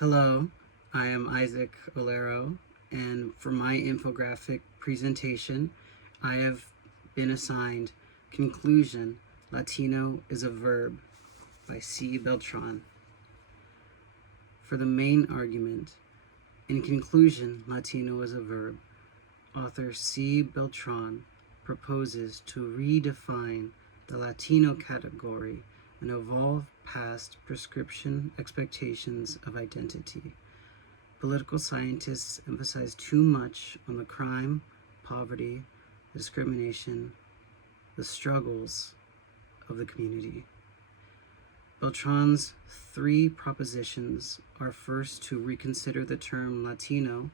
Hello, I am Isaac Olero, and for my infographic presentation, I have been assigned Conclusion, Latino is a Verb by C. Beltran. For the main argument, in conclusion, Latino is a verb, author C. Beltran proposes to redefine the Latino category and evolve past prescription expectations of identity. Political scientists emphasize too much on the crime, poverty, discrimination, the struggles of the community. Beltran's three propositions are: first, to reconsider the term Latino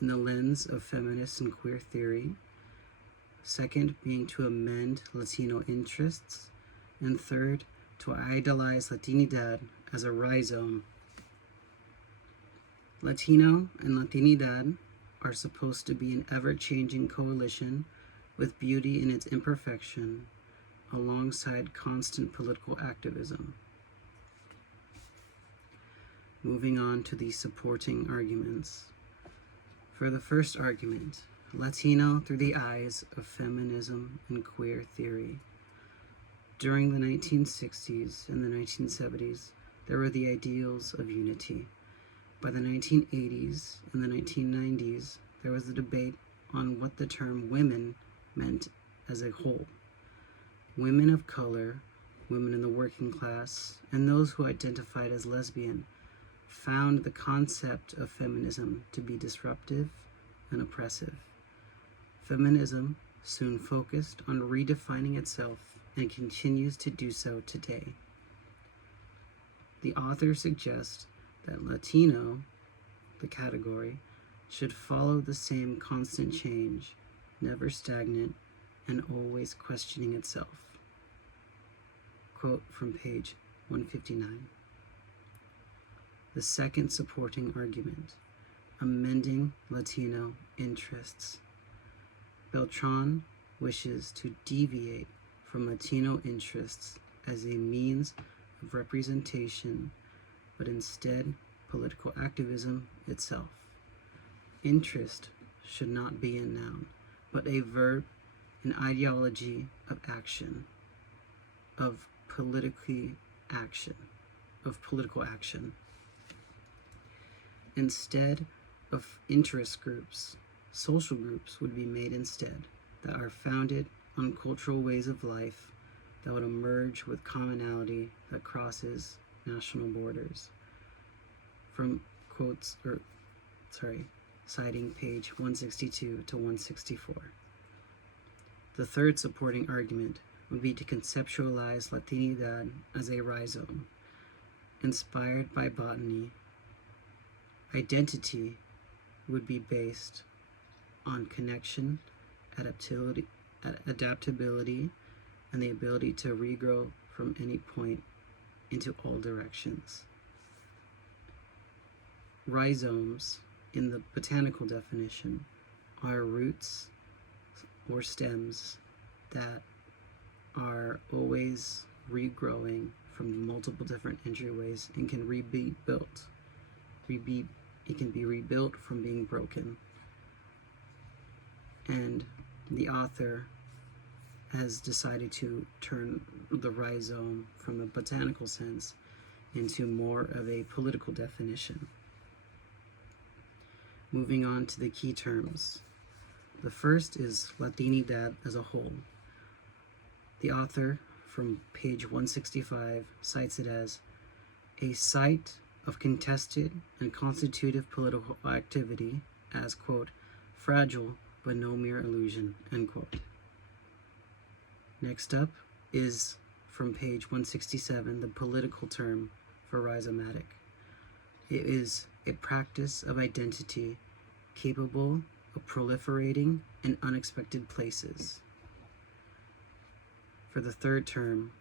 in the lens of feminist and queer theory; second, being to amend Latino interests; and third, to idolize Latinidad as a rhizome. Latino and Latinidad are supposed to be an ever-changing coalition with beauty in its imperfection, alongside constant political activism. Moving on to the supporting arguments. For the first argument, Latino through the eyes of feminism and queer theory. During the 1960s and the 1970s, there were the ideals of unity. By the 1980s and the 1990s, there was a debate on what the term women meant as a whole. Women of color, women in the working class, and those who identified as lesbian found the concept of feminism to be disruptive and oppressive. Feminism soon focused on redefining itself and continues to do so today. The author suggests that Latino, the category, should follow the same constant change, never stagnant, and always questioning itself. Quote from page 159. The second supporting argument, amending Latino interests. Beltran wishes to deviate from Latino interests as a means of representation, but instead political activism itself. Interest should not be a noun, but a verb, an ideology of action, of political action. Instead of interest groups, social groups would be made instead that are founded on cultural ways of life that would emerge with commonality that crosses national borders. From citing page 162 to 164. The third supporting argument would be to conceptualize Latinidad as a rhizome. Inspired by botany, identity would be based on connection, adaptability, and the ability to regrow from any point into all directions. Rhizomes, in the botanical definition, are roots or stems that are always regrowing from multiple different entryways and can be rebuilt. It can be rebuilt from being broken. And the author has decided to turn the rhizome from the botanical sense into more of a political definition. Moving on to the key terms. The first is Latinidad as a whole. The author, from page 165, cites it as a site of contested and constitutive political activity as, quote, fragile but no mere illusion, end quote. Next up is, from page 167, the political term for rhizomatic. It is a practice of identity capable of proliferating in unexpected places. For the third term,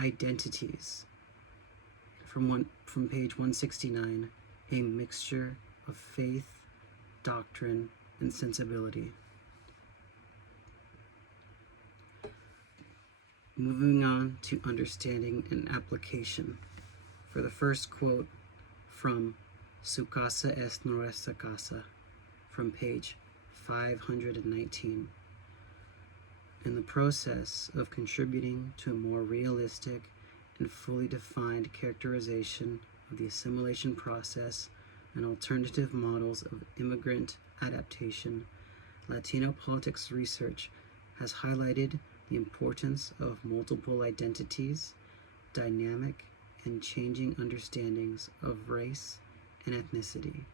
identities. From page 169, a mixture of faith, doctrine, and sensibility. Moving on to understanding and application. For the first quote from Su casa es nuestra casa, from page 519. In the process of contributing to a more realistic and fully defined characterization of the assimilation process and alternative models of immigrant adaptation, Latino politics research has highlighted the importance of multiple identities, dynamic and changing understandings of race and ethnicity,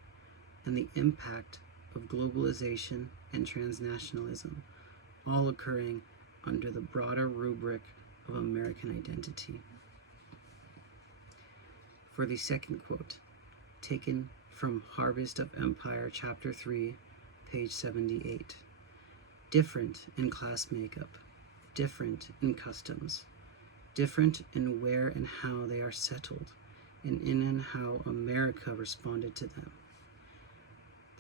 and the impact of globalization and transnationalism, all occurring under the broader rubric of American identity. For the second quote, taken from Harvest of Empire, Chapter 3, page 78. Different in class makeup, different in customs, different in where and how they are settled, and in and how America responded to them.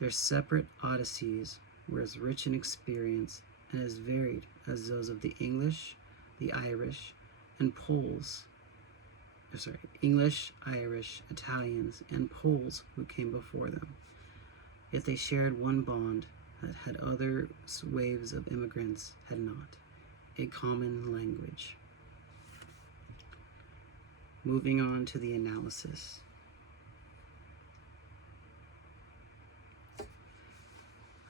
Their separate odysseys were as rich in experience and as varied as those of the English, the Irish, and English, Irish, Italians, and Poles who came before them. Yet they shared one bond that had other waves of immigrants had not, a common language. Moving on to the analysis.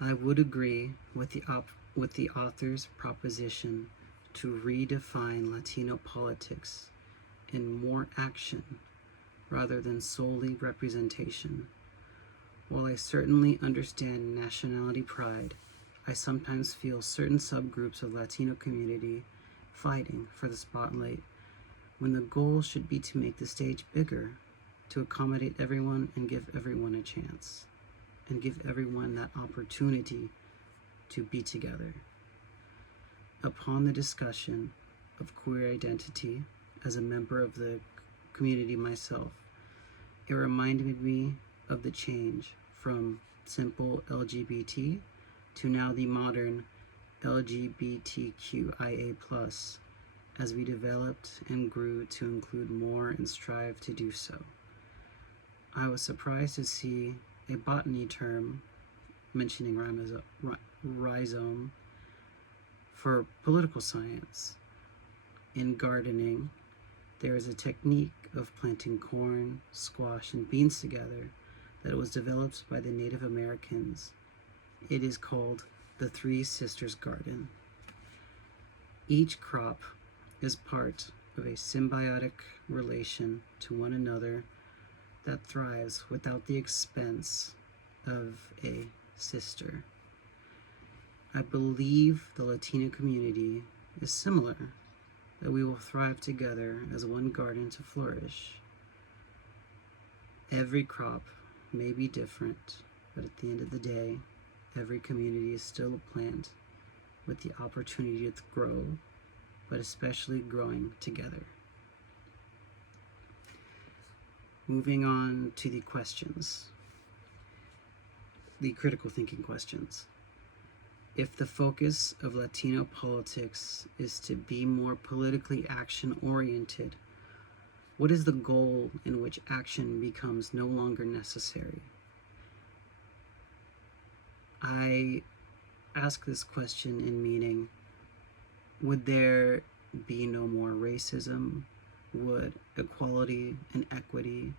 I would agree with the author's proposition to redefine Latino politics in more action rather than solely representation. While I certainly understand nationality pride, I sometimes feel certain subgroups of Latino community fighting for the spotlight when the goal should be to make the stage bigger, to accommodate everyone and give everyone a chance, and give everyone that opportunity to be together. Upon the discussion of queer identity as a member of the community myself, it reminded me of the change from simple LGBT to now the modern LGBTQIA+, as we developed and grew to include more and strive to do so. I was surprised to see a botany term mentioning rhizome for political science. In gardening, there is a technique of planting corn, squash, and beans together that was developed by the Native Americans. It is called the Three Sisters Garden. Each crop is part of a symbiotic relation to one another that thrives without the expense of a sister. I believe the Latino community is similar, that we will thrive together as one garden to flourish. Every crop may be different, but at the end of the day, every community is still a plant with the opportunity to grow, but especially growing together. Moving on to the questions, the critical thinking questions. If the focus of Latino politics is to be more politically action-oriented, what is the goal in which action becomes no longer necessary? I ask this question in meaning, would there be no more racism? Would equality and equity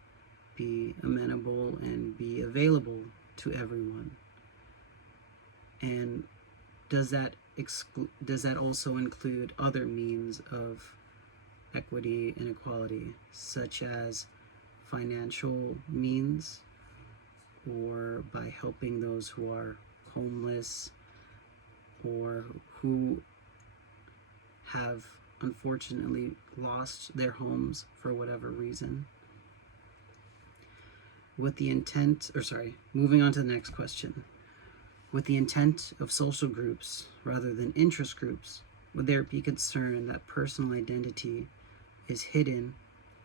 be amenable and be available to everyone? And does that also include other means of equity and equality, such as financial means, or by helping those who are homeless or who have unfortunately lost their homes for whatever reason? Moving on to the next question. With the intent of social groups rather than interest groups, would there be concern that personal identity is hidden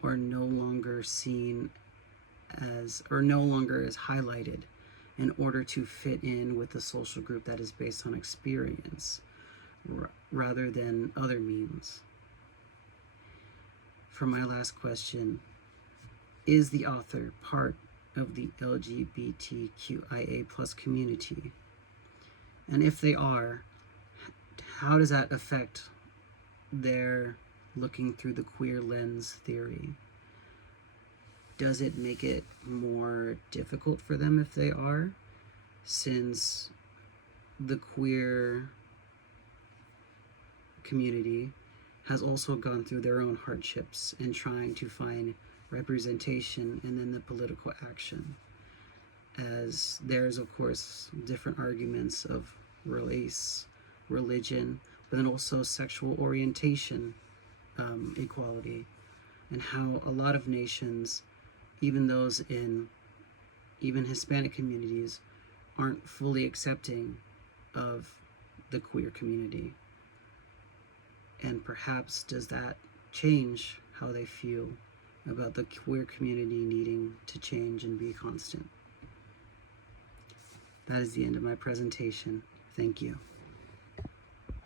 or no longer seen as, or no longer is highlighted in order to fit in with a social group that is based on experience rather than other means? For my last question, is the author part of the LGBTQIA plus community? And if they are, how does that affect their looking through the queer lens theory? Does it make it more difficult for them if they are, since the queer community has also gone through their own hardships in trying to find representation and then the political action, as there's of course different arguments of race, religion, but then also sexual orientation equality, and how a lot of nations, even those in even Hispanic communities, aren't fully accepting of the queer community. And perhaps does that change how they feel about the queer community needing to change and be constant? That is the end of my presentation. Thank you.